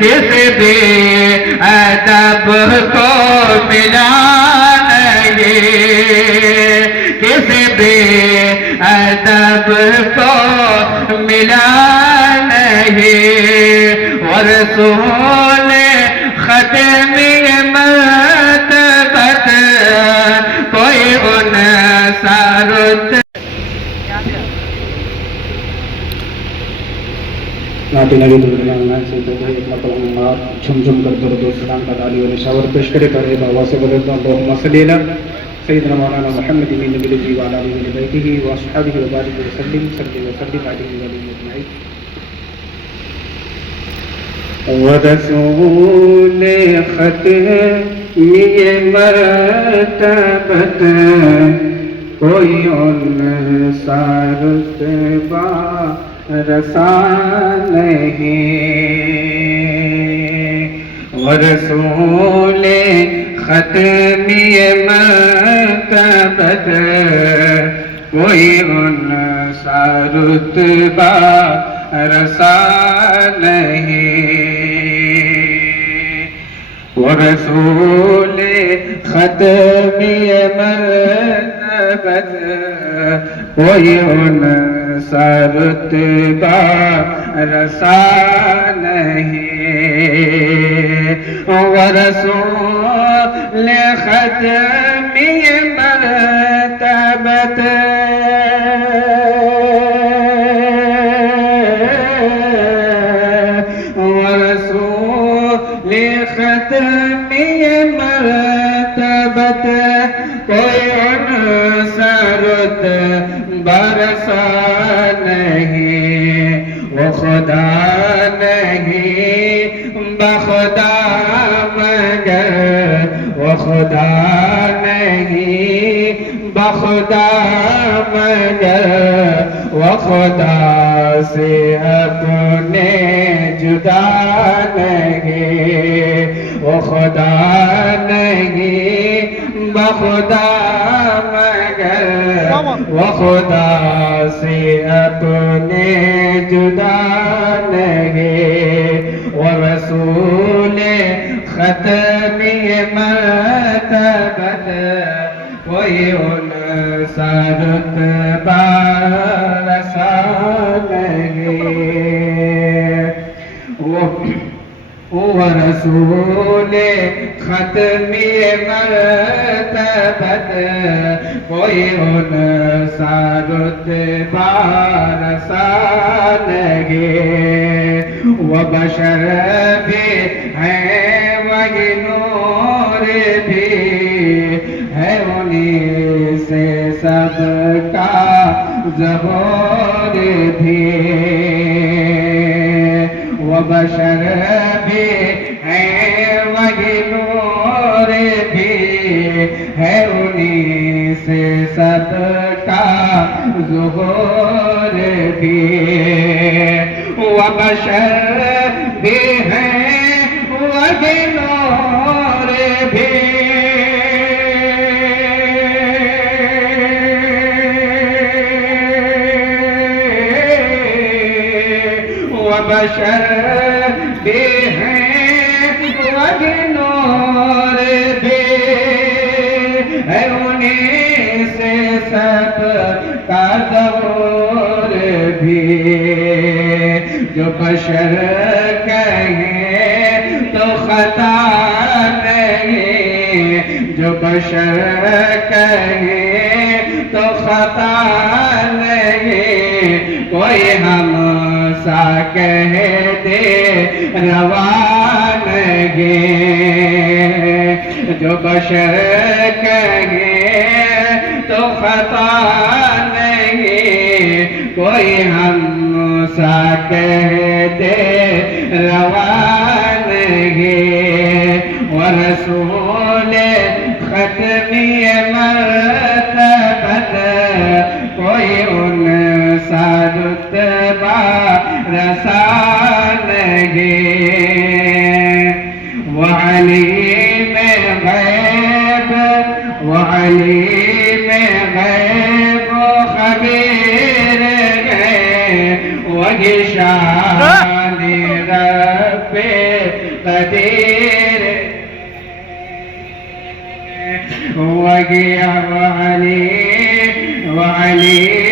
کس بے ادب کو ملا نہیں، کس بے ادب کو ملا نہیں، ورسول ختمی مرتبت کوئی ان سارت نعت نبی اللہ سے خدمت الامات جھم جھم کر درود و سلام کا علی و نشاور پیش کرے کرے بابا سے بلند اللہم صلی علی سیدنا مولانا محمد بن نبی الجی وعلی آلہ بیتہ و اصحابہ و بارک وسلم صلی وسلم علیہ وآلہ اجمعین. ورسول ختم مرتبت کوئی ان سا رتبہ رسا نہیں، ورسول ختمی مرتبت کوئی ان سا رتبہ رسا نہیں، ورسول ختمی مرتبت کوئی ان سا رتبہ رسا نہیں، ورسول ختمی مرتبت ورسول ختمی مرتبت کوئی ان سا رتبہ رسا نہیں، وہ خدا نہیں بخدا مگر، وہ خدا نہیں بخدا مگر، وہ خدا سے اپنے جدا نہیں، وہ خدا نہیں بخدا مگر، وہ خدا سے اپنے جدا نہیں، ورسول ختمی مرتبت کوئی ان سا رتبہ رسا نہیں، ورسول ختمی مرتبت کوئی ان سا رتبہ رسا نہیں، وہ بشر بھی ہے وہی نور بھی ہے، انہیں سے سب کا ظہور بھی، وہ بشر بھی ہے وہی نور بھی ہے، انہیں سے سب کا ظہور بھی، وہ بشر بھی ہے وہی نور بھی، وہ بشر بھی ہے وہی نور بھی ہے، انہیں سے سب کا ظہور بھی، جو بشر کہیں تو خطا نہیں، جو بشر کہیں تو خطا نہیں، کوئی ہم سا کہہ دے روا نہیں، جو بشر کہیں تو خطا نہیں، کوئی ہم سا کہہ دے روا نہیں، ورسول ختمی مرتبت کوئی ان سا رتبہ رسا نہیں، وعلیم غیب وعلیم غیب و خبیر ہے، وہی شان رب رب قدیر وعلي